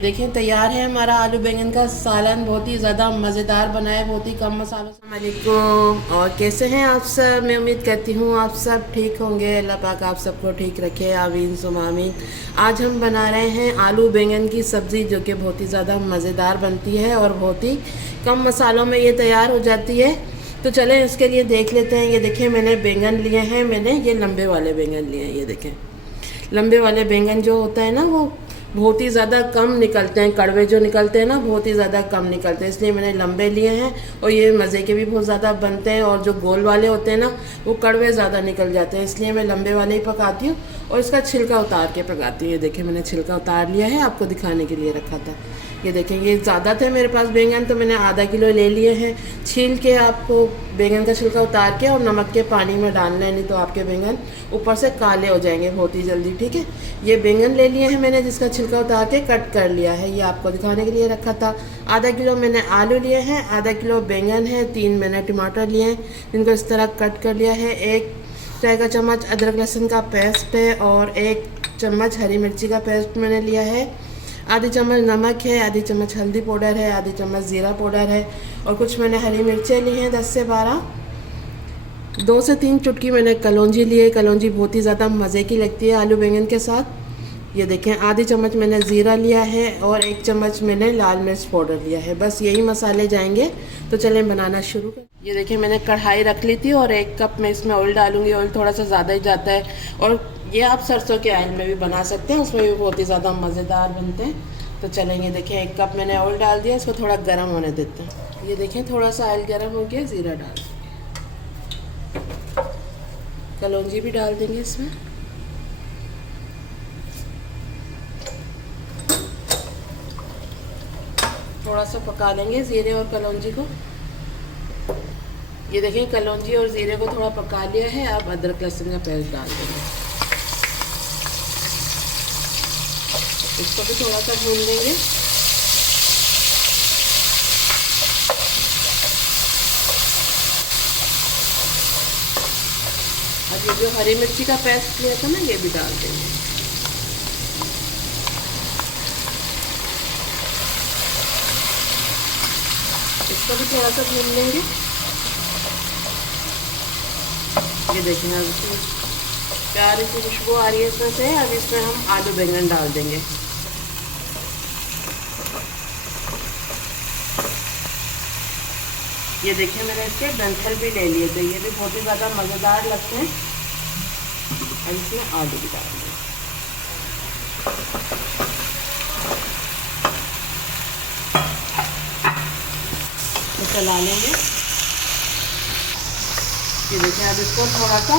देखिए तैयार है हमारा आलू बैंगन का सालन। बहुत ही ज़्यादा मज़ेदार बना है, बहुत ही कम मसालों से। वालेकुम, और कैसे हैं आप सब? मैं उम्मीद करती हूँ आप सब ठीक होंगे। अल्लाह पाक आप सबको ठीक रखे, आमीन सुम आमीन। आज हम बना रहे हैं आलू बैंगन की सब्ज़ी, जो कि बहुत ही ज़्यादा मज़ेदार बनती है और बहुत ही कम मसालों में ये तैयार हो जाती है। तो चलें इसके लिए देख लेते हैं। ये देखें मैंने बैंगन लिए हैं, मैंने ये लंबे वाले बैंगन लिए हैं। ये देखें लंबे वाले बैंगन जो होता है ना, वो बहुत ही ज़्यादा कम निकलते हैं। कड़वे जो निकलते हैं ना, बहुत ही ज़्यादा कम निकलते हैं, इसलिए मैंने लंबे लिए हैं। और ये मज़े के भी बहुत ज़्यादा बनते हैं। और जो गोल वाले होते हैं ना, वो कड़वे ज़्यादा निकल जाते हैं, इसलिए मैं लंबे वाले ही पकाती हूँ और इसका छिलका उतार के पकाती हूँ। ये देखें मैंने छिलका उतार लिया है, आपको दिखाने के लिए रखा था। ये देखें ये ज़्यादा थे मेरे पास बैंगन, तो मैंने आधा किलो ले लिए हैं। छील के आपको बैंगन का छिलका उतार के और नमक के पानी में डालना है, नहीं तो आपके बैंगन ऊपर से काले हो जाएंगे बहुत ही जल्दी। ठीक है, ये बैंगन ले लिए हैं मैंने, जिसका छिलका उतार के कट कर लिया है, ये आपको दिखाने के लिए रखा था। आधा किलो मैंने आलू लिए हैं, आधा किलो बैंगन है, 3 मैंने टमाटर लिए हैं, जिनको इस तरह कट कर लिया है। 1 चाय का चम्मच अदरक लहसुन का पेस्ट है और 1 चम्मच हरी मिर्ची का पेस्ट मैंने लिया है। आधी चम्मच नमक है, आधी चम्मच हल्दी पाउडर है, आधी चम्मच ज़ीरा पाउडर है। और कुछ मैंने हरी मिर्चें ली हैं 10 से 12। 2 से 3 चुटकी मैंने कलौंजी ली है। कलौंजी बहुत ही ज़्यादा मज़े की लगती है आलू बैंगन के साथ। ये देखें आधी चम्मच मैंने ज़ीरा लिया है और 1 चम्मच मैंने लाल मिर्च पाउडर लिया है। बस यही मसाले जाएंगे। तो चलें बनाना शुरू करें। ये देखिए मैंने कढ़ाई रख ली थी और 1 कप मैं इसमें ऑयल डालूंगी। ऑयल थोड़ा सा ज़्यादा ही जाता है, और ये आप सरसों के ऑयल में भी बना सकते हैं, उसमें भी बहुत ही ज़्यादा मज़ेदार बनते हैं। तो चलेंगे, देखें 1 कप मैंने ऑयल डाल दिया, इसको थोड़ा गर्म होने देते हैं। ये देखें थोड़ा सा ऑयल गर्म हो गया, ज़ीरा डाल, कलौंजी भी डाल देंगे इसमें। थोड़ा सा पका लेंगे ज़ीरे और कलौंजी को। ये देखें कलौंजी और ज़ीरे को थोड़ा पका लिया है। अब अदरक लहसुन का पेस्ट डाल देंगे, इसको भी थोड़ा सा भून लेंगे। अब ये जो हरी मिर्ची का पेस्ट लिया था ना, ये भी डाल देंगे। इसको भी थोड़ा सा भून लेंगे। ये देखिए अब इसमें प्यारी सी खुशबू आ रही है इसमें से। अब इसमें हम आलू बैंगन डाल देंगे। ये देखिए मैंने इसके डंठल भी ले लिए थे, ये भी बहुत ही ज़्यादा मज़ेदार लगते हैं। और इसमें आलू भी डाल देंगे। तो चला लेंगे। ये देखिए अब इसको थोड़ा सा,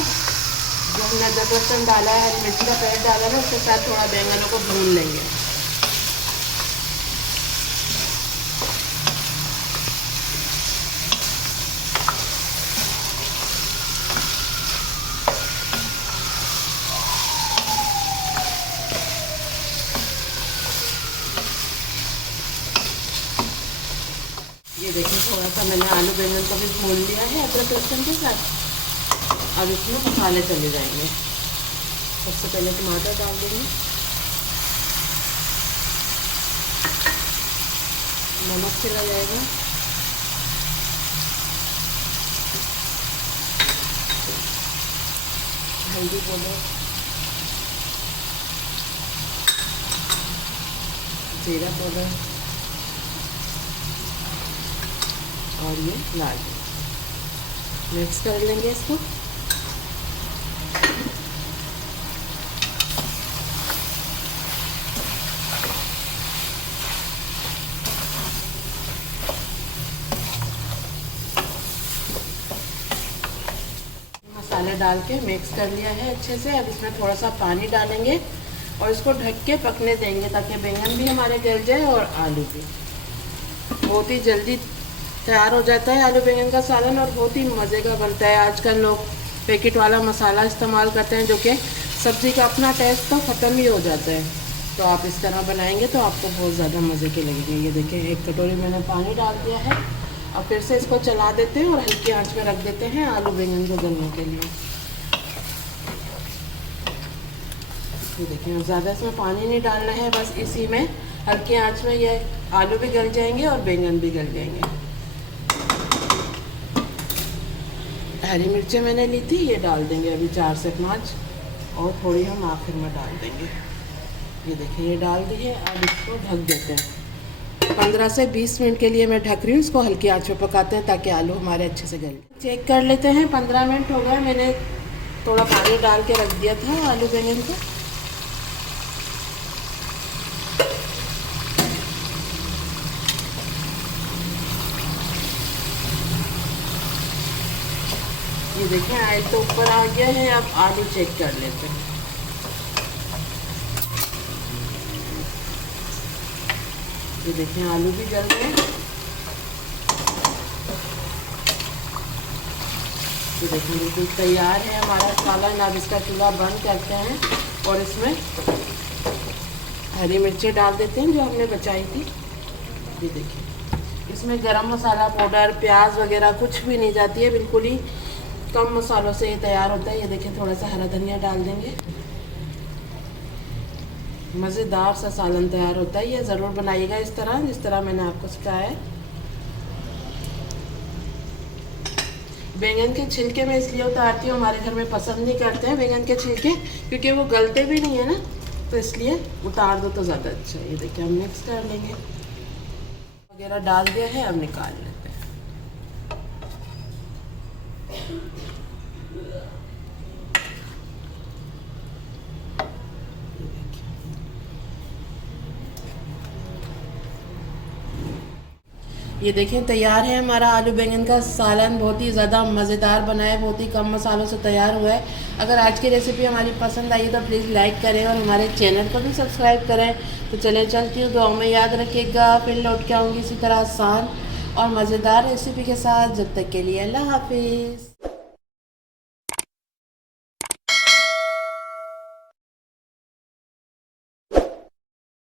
जो हमने अदरक लहसुन डाला है, हरी मिर्ची का पेस्ट डाला है, उसके साथ थोड़ा बैंगनों को भून लेंगे। ये देखिए थोड़ा सा मैंने आलू बैंगन को भी भून लिया है अदरक लहसुन के साथ। अब इसमें मसाले चले जाएंगे। सबसे पहले टमाटर डाल देंगे, नमक चला जाएगा, हल्दी पाउडर, जीरा पाउडर और ये लाल मिर्च। मिक्स कर लेंगे इसको। मसाले डाल के मिक्स कर लिया है अच्छे से। अब इसमें थोड़ा सा पानी डालेंगे और इसको ढक के पकने देंगे, ताकि बैंगन भी हमारे गल जाए और आलू भी। बहुत ही जल्दी तैयार हो जाता है आलू बैंगन का सालन और बहुत ही मज़े का बनता है। आजकल लोग पैकेट वाला मसाला इस्तेमाल करते हैं, जो कि सब्ज़ी का अपना टेस्ट तो ख़त्म ही हो जाता है। तो आप इस तरह बनाएंगे तो आपको बहुत ज़्यादा मज़े के लगेंगे। ये देखिए 1 कटोरी मैंने पानी डाल दिया है। अब फिर से इसको चला देते हैं और हल्की आंच में रख देते हैं आलू बैंगन को गलने के लिए। ये देखिए ज़्यादा इसमें पानी नहीं डालना है, बस इसी में हल्की आंच में ये आलू भी गल जाएंगे और बैंगन भी गल जाएंगे। हरी मिर्चें मैंने ली थी, ये डाल देंगे अभी 4 से 5 और थोड़ी हम आखिर में डाल देंगे। ये देखिए ये डाल दी है। अब इसको ढक देते हैं 15 से 20 मिनट के लिए। मैं ढक रही हूँ, इसको हल्की आंच पे पकाते हैं ताकि आलू हमारे अच्छे से गले। चेक कर लेते हैं। 15 मिनट हो गए, मैंने थोड़ा पानी डाल के रख दिया था आलू बैंगन को। ये देखिए आयल तो ऊपर आ गया है। अब आलू चेक कर लेते हैं। ये देखिए आलू भी जल रहे हैं। ये देखिए बिल्कुल तैयार है हमारा सालन। अब इसका चूल्हा बंद करते हैं और इसमें हरी मिर्चें डाल देते हैं जो हमने बचाई थी। ये देखिए इसमें गरम मसाला पाउडर, प्याज वगैरह कुछ भी नहीं जाती है, बिल्कुल ही कम मसालों से ये तैयार होता है। ये देखिए थोड़ा सा हरा धनिया डाल देंगे। मज़ेदार सा सालन तैयार होता है। ये ज़रूर बनाइएगा इस तरह, जिस तरह मैंने आपको सिखाया है। बैंगन के छिलके मैं इसलिए उतारती हूँ, हमारे घर में पसंद नहीं करते हैं बैंगन के छिलके, क्योंकि वो गलते भी नहीं है ना, तो इसलिए उतार दो तो ज़्यादा अच्छा है। ये देखिए हम मिक्स कर लेंगे। वगैरह डाल दिया है, अब निकाल लेते हैं। ये देखें तैयार है हमारा आलू बैंगन का सालन। बहुत ही ज़्यादा मज़ेदार बना है, बहुत ही कम मसालों से तैयार हुआ है। अगर आज की रेसिपी हमारी पसंद आई तो प्लीज़ लाइक करें और हमारे चैनल को भी सब्सक्राइब करें। तो चले चलती हूँ, दुआ में याद रखिएगा। फिर लौट के आऊँगी इसी तरह आसान और मज़ेदार रेसिपी के साथ। जब तक के लिए अल्लाह हाफिज़।